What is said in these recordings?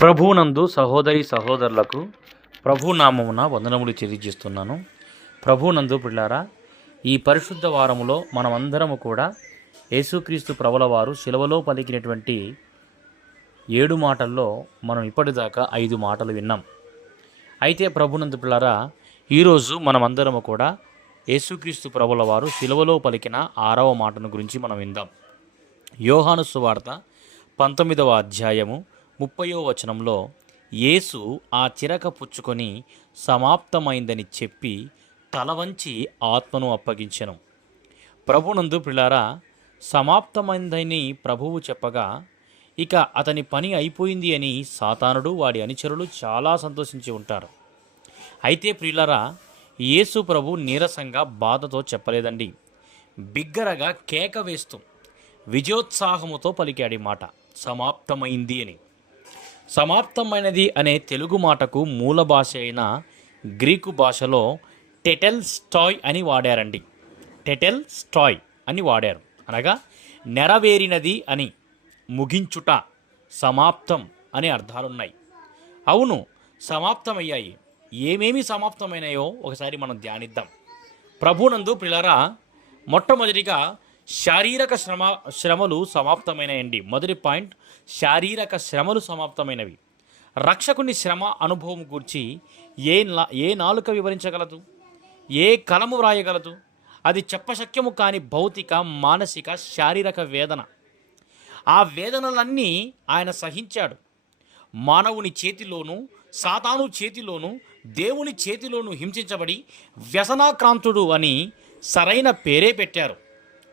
ప్రభునందు సహోదరి సహోదరులకు ప్రభునామమున వందనములు తెలియజేస్తున్నాను ప్రభునందు పిల్లారా ఈ పరిశుద్ధ వారములో మనమందరము కూడా యేసుక్రీస్తు ప్రభుల వారు శిలవలో పలికినటువంటి ఏడు మాటల్లో మనం ఇప్పటిదాకా ఐదు మాటలు విన్నాం. అయితే ప్రభునందు పిల్లారా ఈరోజు మనమందరము కూడా యేసుక్రీస్తు ప్రభుల వారు శిలవలో పలికిన ఆరవ మాటను గురించి మనం విందాం. యోహాను సువార్త పంతొమ్మిదవ అధ్యాయము ముప్పయో వచనంలో యేసు ఆ చిరక పుచ్చుకొని సమాప్తమైందని చెప్పి తల వంచి ఆత్మను అప్పగించెను. ప్రభునందు పిల్లారా సమాప్తమైందని ప్రభువు చెప్పగా ఇక అతని పని అయిపోయింది అని సాతానుడు వాడి అనుచరులు చాలా సంతోషించి ఉంటారు. అయితే ప్రియులరా యేసు ప్రభు నీరసంగా బాధతో చెప్పలేదండి. బిగ్గరగా కేక వేస్తూ విజయోత్సాహముతో పలికాడి మాట సమాప్తమైంది అని. సమాప్తమైనది అనే తెలుగు మాటకు మూల భాష అయిన గ్రీకు భాషలో టెటెల్ స్టాయ్ అని వాడారండి. టెటెల్ స్టాయ్ అని వాడారు. అనగా నెరవేరినది అని ముగించుట సమాప్తం అనే అర్థాలున్నాయి. అవును సమాప్తమయ్యాయి. ఏమేమి సమాప్తమైనాయో ఒకసారి మనం ధ్యానిద్దాం. ప్రభునందు పిల్లరా మొట్టమొదటిగా శారీరక శ్రమ శ్రమలు సమాప్తమైనయండి. మొదటి పాయింట్ శారీరక శ్రమలు సమాప్తమైనవి. రక్షకుని శ్రమ అనుభవం గురించి ఏ నా- ఏ నాలుక వివరించగలదు? ఏ కలము వ్రాయగలదు? అది చెప్పశక్యము కాని భౌతిక మానసిక శారీరక వేదన. ఆ వేదనలన్నీ ఆయన సహించాడు. మానవుని చేతిలోనూ సాతాను చేతిలోనూ దేవుని చేతిలోనూ హింసించబడి వ్యసనాక్రాంతుడు అని సరైన పేరే పెట్టారు.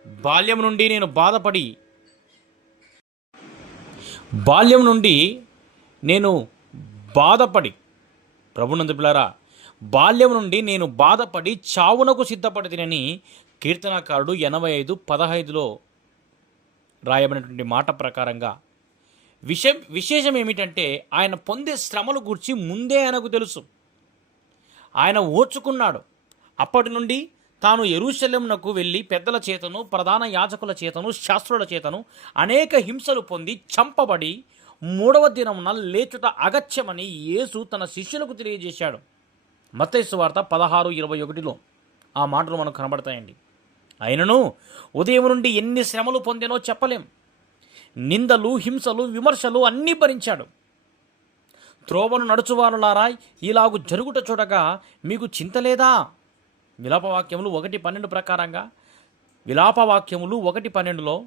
బాల్యం నుండి నేను బాధపడి బాల్యం నుండి నేను బాధపడి ప్రభునందు పిల్లారా బాల్యం నుండి నేను బాధపడి చావునకు సిద్ధపడి తినని కీర్తనాకారుడు ఎనభై ఐదు పదహైదులో రాయబడినటువంటి మాట ప్రకారంగా విషయం విశేషం ఏమిటంటే ఆయన పొందే శ్రమలు గురించి ముందే ఆయనకు తెలుసు. ఆయన ఓర్చుకున్నాడు. అప్పటి నుండి తాను ఎరుశల్యంనకు వెళ్ళి పెద్దల చేతను ప్రధాన యాజకుల చేతను శాస్త్రుల చేతను అనేక హింసలు పొంది చంపబడి మూడవ దినమున లేచుట అగత్యమని యేసు తన శిష్యులకు తెలియజేశాడు. మత్తైసు వార్త పదహారు ఇరవై ఒకటిలో ఆ మాటలు మనకు కనబడతాయండి. అయినను ఉదయం నుండి ఎన్ని శ్రమలు పొందినో చెప్పలేం. నిందలు హింసలు విమర్శలు అన్నీ భరించాడు. త్రోవను నడుచువారులారా ఇలాగు జరుగుట చూడగా మీకు చింత లేదా? విలాపవాక్యములు ఒకటి పన్నెండు ప్రకారంగా విలాపవాక్యములు ఒకటి పన్నెండులో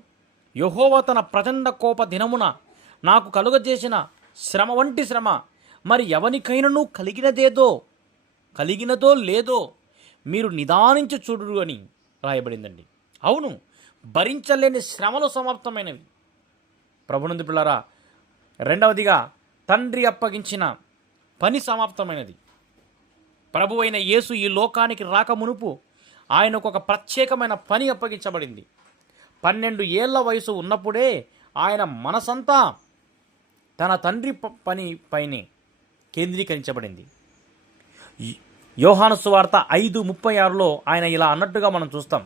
యహోవ తన ప్రచండ కోప దినమున నాకు కలుగజేసిన శ్రమ వంటి శ్రమ మరి ఎవనికైనను కలిగినదేదో కలిగినదో లేదో మీరు నిదానించి చూడురు అని రాయబడిందండి. అవును భరించలేని శ్రమలు సమాప్తమైనవి. ప్రభునందు పిల్లరా రెండవదిగా తండ్రి అప్పగించిన పని సమాప్తమైనది. ప్రభు అయిన యేసు ఈ లోకానికి రాక మునుపు ఆయనకు ఒక ప్రత్యేకమైన పని అప్పగించబడింది. పన్నెండు ఏళ్ళ వయసు ఉన్నప్పుడే ఆయన మనసంతా తన తండ్రి పని పైనే కేంద్రీకరించబడింది. యోహానుసు యోహాను సువార్త ఐదు ముప్పై ఆరులో ఆయన ఇలా అన్నట్టుగా మనం చూస్తాం.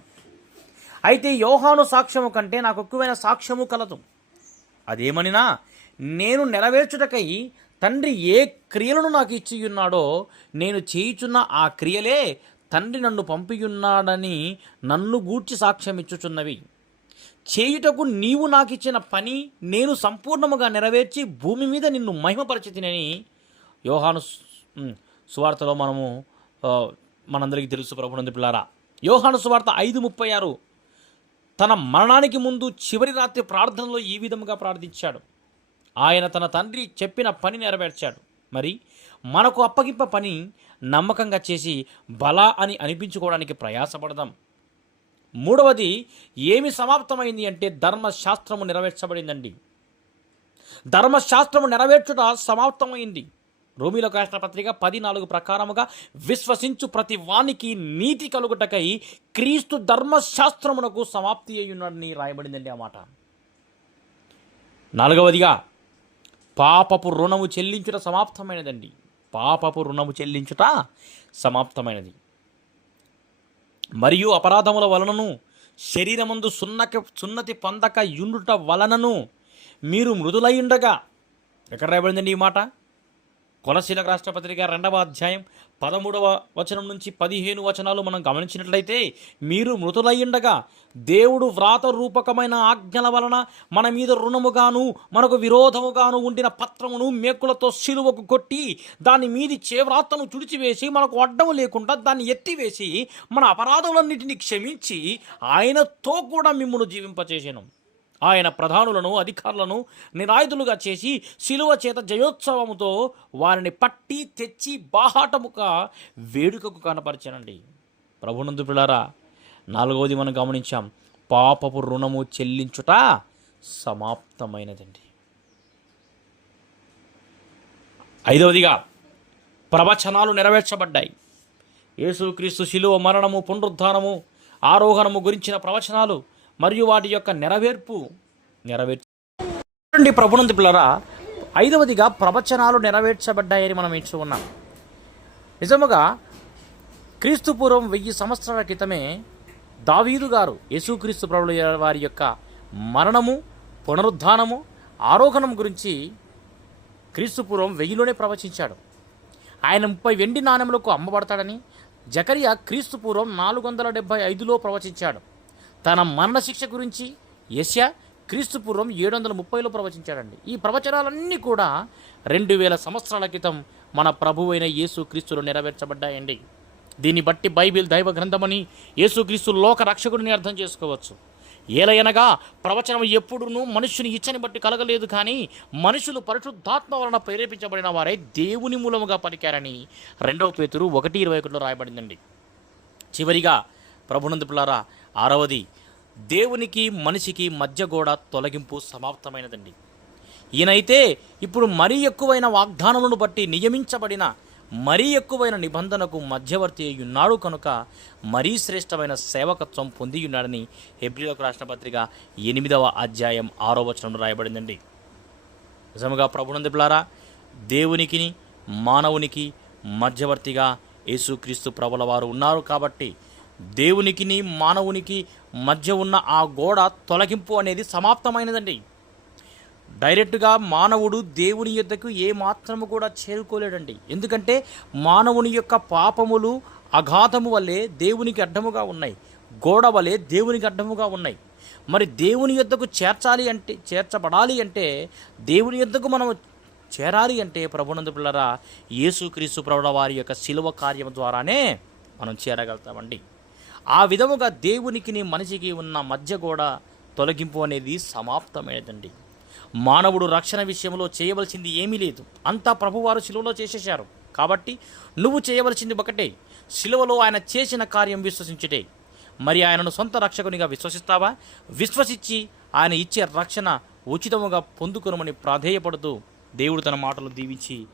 అయితే యోహాను సాక్ష్యము కంటే నాకు ఎక్కువైన సాక్ష్యము కలదు. అదేమనినా నేను నెరవేర్చుటకై తండ్రి ఏ క్రియలను నాకు ఇచ్చి ఉన్నాడో నేను చేయుచున్న ఆ క్రియలే తండ్రి నన్ను పంపియున్నాడని నన్ను గూర్చి సాక్ష్యం ఇచ్చుచున్నవి. చేయుటకు నీవు నాకు ఇచ్చిన పని నేను సంపూర్ణముగా నెరవేర్చి భూమి మీద నిన్ను మహిమపరచితినని యోహాను సువార్తలో మనము మనందరికీ తెలుసు ప్రభునంది పిల్లారా. యోహాను సువార్త ఐదు ముప్పై ఆరు. తన మరణానికి ముందు చివరి రాత్రి ప్రార్థనలో ఈ విధముగా ప్రార్థించాడు. ఆయన తన తండ్రి చెప్పిన పని నెరవేర్చాడు. మరి మనకు అప్పగింప పని నమ్మకంగా చేసి బల అని అనిపించుకోవడానికి ప్రయాసపడదాం. మూడవది ఏమి సమాప్తమైంది అంటే ధర్మశాస్త్రము నెరవేర్చబడిందండి. ధర్మశాస్త్రము నెరవేర్చుట సమాప్తమైంది. రోమిలకు రాష్ట్ర పత్రిక పది నాలుగు ప్రకారముగా విశ్వసించు ప్రతి వానికి నీతి కలుగుటకై క్రీస్తు ధర్మశాస్త్రమునకు సమాప్తి అయ్యున్నాడని రాయబడిందండి ఆ మాట. నాలుగవదిగా పాపపు రుణము చెల్లించుట సమాప్తమైనదండి. పాపపు రుణము చెల్లించుట సమాప్తమైనది. మరియు అపరాధముల వలనను శరీరమందు సున్నక సున్నతి పొందక యుండుట వలనను మీరు మృదులై ఉండగా ఎక్కడ రాయబడిందండి ఈ మాట? కొలశీల రాష్ట్రపత్రిక రెండవ అధ్యాయం పదమూడవ వచనం నుంచి పదిహేను వచనాలు మనం గమనించినట్లయితే మీరు మృతులయ్యుండగా దేవుడు వ్రాత రూపకమైన ఆజ్ఞల వలన మన మీద రుణముగాను మనకు విరోధముగాను ఉండిన పత్రమును మేకులతో సిలువకు కొట్టి దాని మీది చేవ్రాతను చుడిచివేసి మనకు అడ్డం లేకుండా దాన్ని ఎత్తివేసి మన అపరాధములన్నిటిని క్షమించి ఆయనతో కూడా మిమ్మల్ని జీవింపచేసాను. ఆయన ప్రధానులను అధికారులను నిరాయుధులుగా చేసి శిలువ చేత జయోత్సవముతో వారిని పట్టి తెచ్చి బాహాటముగా వేడుకకు కనపరిచానండి. ప్రభునందు పిల్లారా నాలుగవది మనం గమనించాం. పాపపు రుణము చెల్లించుట సమాప్తమైనదండి. ఐదవదిగా ప్రవచనాలు నెరవేర్చబడ్డాయి. యేసుక్రీస్తు శిలువ మరణము పునరుద్ధానము ఆరోహణము గురించిన ప్రవచనాలు మరియు వాటి యొక్క నెరవేర్పు నెరవేర్చండి ప్రభునంది పిల్లరా ఐదవదిగా ప్రవచనాలు నెరవేర్చబడ్డాయని మనం ఇచ్చి ఉన్నాం. నిజముగా క్రీస్తు పూర్వం వెయ్యి సంవత్సరాల క్రితమే దావీదు గారు యేసుక్రీస్తు ప్రభుల వారి యొక్క మరణము పునరుద్ధానము ఆరోహణం గురించి క్రీస్తు పూర్వం వెయ్యిలోనే ప్రవచించాడు. ఆయన ముప్పై వెండి నాణెములకు అమ్మబడతాడని జకరియా క్రీస్తు పూర్వం నాలుగు వందల డెబ్బై ఐదులో ప్రవచించాడు. తన మరణశిక్ష గురించి యశ్య క్రీస్తుపూర్వం ఏడు వందల ముప్పైలో ప్రవచించాడండి. ఈ ప్రవచనాలన్నీ కూడా రెండు వేల సంవత్సరాల క్రితం మన ప్రభువైన యేసు క్రీస్తులు నెరవేర్చబడ్డాయండి. దీన్ని బట్టి బైబిల్ దైవ గ్రంథమని యేసుక్రీస్తు లోక రక్షకుడిని అర్థం చేసుకోవచ్చు. ఏలయనగా ప్రవచనం ఎప్పుడునూ మనుషుని ఇచ్చని బట్టి కలగలేదు కానీ మనుషులు పరిశుద్ధాత్మ వలన ప్రేరేపించబడిన వారే దేవుని మూలముగా పలికారని రెండవ పేతురు ఒకటి ఇరవై ఒకటిలో రాయబడిందండి. చివరిగా ప్రభునంది పిల్లారా ఆరవది దేవునికి మనిషికి మధ్య గోడ తొలగింపు సమాప్తమైనదండి. ఈయనైతే ఇప్పుడు మరీ ఎక్కువైన వాగ్దానములను బట్టి నియమించబడిన మరీ ఎక్కువైన నిబంధనకు మధ్యవర్తి అయి ఉన్నాడు కనుక మరీ శ్రేష్టమైన సేవకత్వం పొంది ఉన్నాడని హెబ్రిలకు రాసిన పత్రిక ఎనిమిదవ అధ్యాయం ఆరో వచనంలో రాయబడిందండి. నిజముగా ప్రభునందిపులారా దేవునికి మానవునికి మధ్యవర్తిగా యేసుక్రీస్తు ప్రభుల వారు ఉన్నారు కాబట్టి దేవునికిని మానవునికి మధ్య ఉన్న ఆ గోడ తొలగింపు అనేది సమాప్తమైనదండి. డైరెక్ట్గా మానవుడు దేవుని యొద్దకు ఏ మాత్రము కూడా చేరుకోలేడండి. ఎందుకంటే మానవుని యొక్క పాపములు అఘాతము వల్లే దేవునికి అడ్డముగా ఉన్నాయి. గోడ వలె దేవునికి అడ్డముగా ఉన్నాయి. మరి దేవుని యొద్దకు చేర్చాలి అంటే చేర్చబడాలి అంటే దేవుని యొద్దకు మనం చేరాలి అంటే ప్రభునందు పిల్లరా యేసుక్రీస్తు ప్రభుల వారి యొక్క శిలువ కార్యం ద్వారానే మనం చేరగలుగుతామండి. ఆ విధముగా దేవునికిని మనిషికి ఉన్న మధ్య గోడ తొలగింపు అనేది సమాప్తమైనదండి. మానవుడు రక్షణ విషయంలో చేయవలసింది ఏమీ లేదు. అంతా ప్రభువారు శిలువలో చేసేశారు. కాబట్టి నువ్వు చేయవలసింది ఒకటే. శిలువలో ఆయన చేసిన కార్యం విశ్వసించుటే. మరి ఆయనను సొంత రక్షకునిగా విశ్వసిస్తావా? విశ్వసించి ఆయన ఇచ్చే రక్షణ ఉచితముగా పొందుకొనమని ప్రాధేయపడుతూ దేవుడు తన మాటలు దీవించి